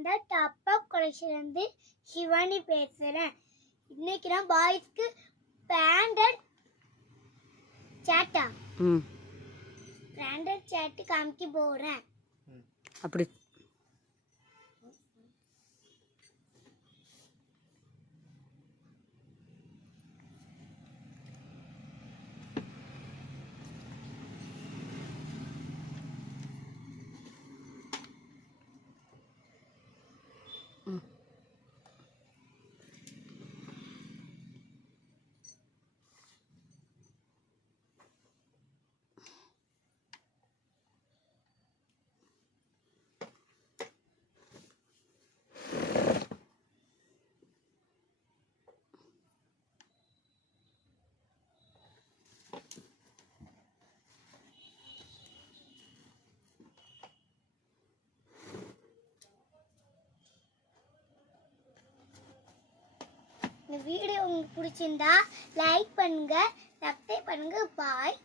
நான் தான் top up கலெக்ஷன்லேருந்து Shivani பேசுகிறேன். இன்னைக்கு நான் பாய்ஸ்க்கு பிராண்டட் சேட்டா பிராண்டட் சேட்டு காமிக்க போகிறேன். அப்படி இந்த வீடியோ உங்களுக்கு பிடிச்சிருந்தா லைக் பண்ணுங்க, சப்ஸ்கிரைப் பண்ணுங்க. பாய்.